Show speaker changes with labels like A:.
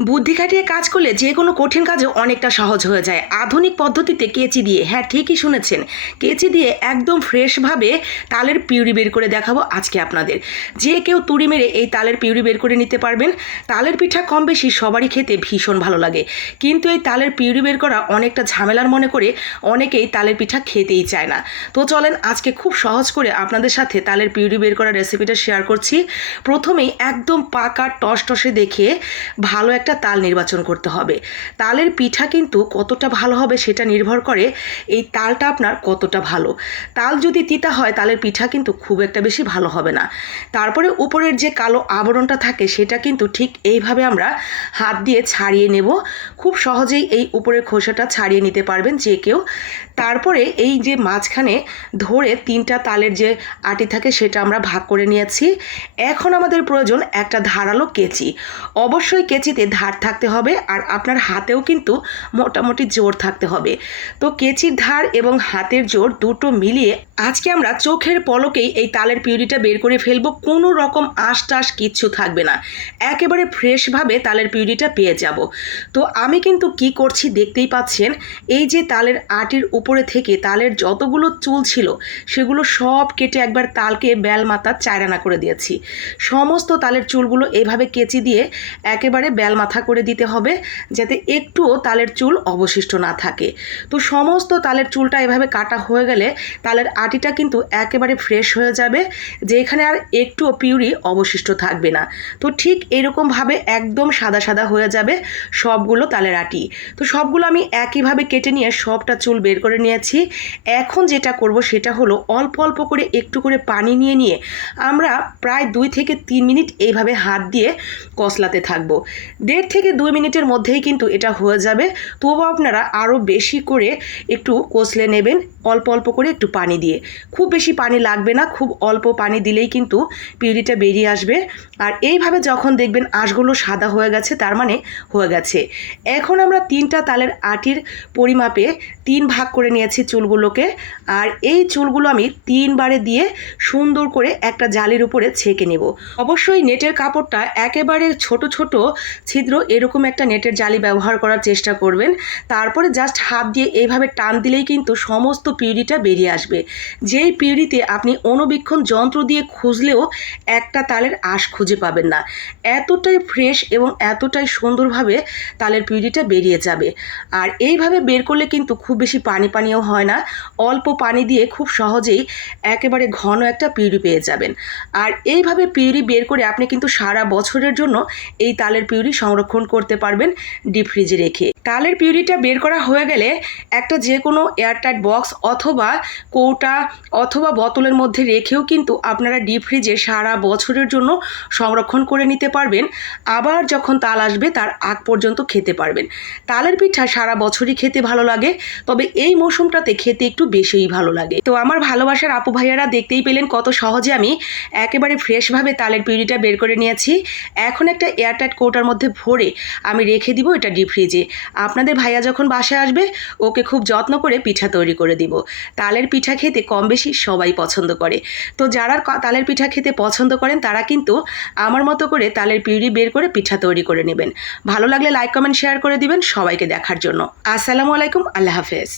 A: বুদ্ধি খাটিয়ে কাজ করলে যে কোনো কঠিন কাজও অনেকটা সহজ হয়ে যায়। আধুনিক পদ্ধতিতে কেচি দিয়ে হ্যাঁ ঠিকই শুনেছেন, কেচি দিয়ে একদম ফ্রেশভাবে তালের পিউরি বের করে দেখাবো আজকে আপনাদের। যে কেউ তুড়ি মেরে এই তালের পিউরি বের করে নিতে পারবেন। তালের পিঠা কম বেশি সবারই খেতে ভীষণ ভালো লাগে। কিন্তু এই তালের পিউরি বের করা অনেকটা ঝামেলার মনে করে অনেকেই তালের পিঠা খেতেই চায় না। তো চলেন আজকে খুব সহজ করে আপনাদের সাথে তালের পিউরি বের করার রেসিপিটা শেয়ার করছি। প্রথমেই একদম পাকা টস টসে দেখে ভালো একটা তাল নির্বাচন করতে হবে। তালের পিঠা কিন্তু কতটা ভালো হবে সেটা নির্ভর করে এই তালটা আপনার কতটা ভালো। তাল যদি তিতা হয়, তালের পিঠা কিন্তু খুব একটা বেশি ভালো হবে না। তারপরে উপরের যে কালো আবরণটা থাকে, সেটা কিন্তু ঠিক এইভাবে আমরা হাত দিয়ে ছাড়িয়ে নেব। খুব সহজেই এই উপরের খোসাটা ছাড়িয়ে নিতে পারবেন যে কেউ। তারপরে এই যে মাঝখানে ধরে তিনটা তালের যে আটি থাকে, সেটা আমরা ভাগ করে নিয়েছি। এখন আমাদের প্রয়োজন একটা ধারালো কেচি। অবশ্যই কেচিতে ধার থাকতে হবে আর আপনার হাতেও কিন্তু মোটামুটি জোর থাকতে হবে। তো কেচির ধার এবং হাতের জোর দুটো মিলিয়ে আজকে আমরা চোখের পলকেই এই তালের পিউরিটা বের করে ফেলব। কোনো রকম আঁশ টাশ কিচ্ছু থাকবে না। একেবারে ফ্রেশভাবে তালের পিউরিটা পেয়ে যাব। তো আমি কিন্তু কি করছি দেখতেই পাচ্ছেন, এই যে তালের আটির উপরে থেকে তালের যতগুলো চুল ছিল, সেগুলো সব কেটে একবার তালকে বেল মাথা চায়রানা করে দিয়েছি। সমস্ত তালের চুলগুলো এইভাবে কেচি দিয়ে একেবারে বেল মাথা করে দিতে হবে যাতে একটুও তালের চুল অবশিষ্ট না থাকে। তো সমস্ত তালের চুলটা এভাবে কাটা হয়ে গেলে তালের আটিটা কিন্তু একেবারে ফ্রেশ হয়ে যাবে, যেখানে আর একটুও পিউরি অবশিষ্ট থাকবে না। তো ঠিক এরকমভাবে একদম সাদা সাদা হয়ে যাবে সবগুলো তালের আটি। তো সবগুলো আমি একইভাবে কেটে নিয়ে সবটা চুল বের করে নিয়েছি। এখন যেটা করব সেটা হলো অল্প অল্প করে একটু করে পানি নিয়ে নিয়ে আমরা প্রায় দুই থেকে তিন মিনিট এইভাবে হাত দিয়ে কসলাতে থাকব। দেড় থেকে দুই মিনিটের মধ্যেই কিন্তু এটা হয়ে যাবে। তবুও আপনারা আরও বেশি করে একটু কষলে নেবেন, অল্প অল্প করে একটু পানি দিয়ে। খুব বেশি পানি লাগবে না, খুব অল্প পানি দিলেই কিন্তু পিউরিটা বেরিয়ে আসবে। আর এইভাবে যখন দেখবেন আঁশগুলো সাদা হয়ে গেছে, তার মানে হয়ে গেছে। এখন আমরা তিনটা তালের আটির পরিমাপে তিন ভাগ করে নিয়েছি চুলগুলোকে। আর এই চুলগুলো আমি তিনবারে দিয়ে সুন্দর করে একটা জালির উপরে ছেঁকে নেব। অবশ্যই নেটের কাপড়টা একেবারে ছোট ছোট ছিদ্র এরকম একটা নেটের জালি ব্যবহার করার চেষ্টা করবেন। তারপরে জাস্ট হাত দিয়ে এইভাবে টান দিলেই কিন্তু সমস্ত পিউরিটা বেরিয়ে আসবে। যেই পিউরিতে আপনি অনুবীক্ষণ যন্ত্র দিয়ে খুঁজলেও একটা তালের আঁশ খুঁজে পাবেন না। এতটাই ফ্রেশ এবং এতটাই সুন্দরভাবে তালের পিউরিটা বেরিয়ে যাবে। আর এইভাবে বের করলে কিন্তু খুব বেশি পানি পানিও হয় না। অল্প পানি দিয়ে খুব সহজেই একেবারে ঘন একটা পিউরি পেয়ে যাবেন। আর এইভাবে পিউরি বের করে আপনি কিন্তু সারা বছরের জন্য এই তালের পিউরি সংরক্ষণ করতে পারবেন ডিপ ফ্রিজে রেখে। তালের পিউরিটা বের করা হয়ে গেলে একটা যে কোনো এয়ারটাইট বক্স অথবা কৌটা অথবা বোতলের মধ্যে রেখেও কিন্তু আপনারা ডিপ ফ্রিজে সারা বছরের জন্য সংরক্ষণ করে নিতে পারবেন। আবার যখন তাল আসবে তার আগ পর্যন্ত খেতে পারবেন। তালের পিঠা সারা বছরই খেতে ভালো লাগে, তবে এই মৌসুমটাতে খেতে একটু বেশিই ভালো লাগে। তো আমার ভালোবাসার আপু ভাইয়ারা দেখতেই পেলেন কত সহজে আমি একেবারে ফ্রেশভাবে তালের পিউরিটা বের করে নিয়েছি। এখন একটা এয়ারটাইট কৌটার মধ্যে ভরে আমি রেখে দিব এটা ডিপ ফ্রিজে আপনাদের ভাইয়া যখন বাসায় আসবে, ওকে খুব যত্ন করে পিঠা তৈরি করে দিব। তালের পিঠা খেতে কম বেশি সবাই পছন্দ করে। তো যারা তালের পিঠা খেতে পছন্দ করেন, তারা কিন্তু আমার মতো করে তালের পিউরি বের করে পিঠা তৈরি করে নেবেন। ভালো লাগলে লাইক কমেন্ট শেয়ার করে দিবেন সবাইকে দেখার জন্য। আসসালামু আলাইকুম, আল্লাহ হাফেজ।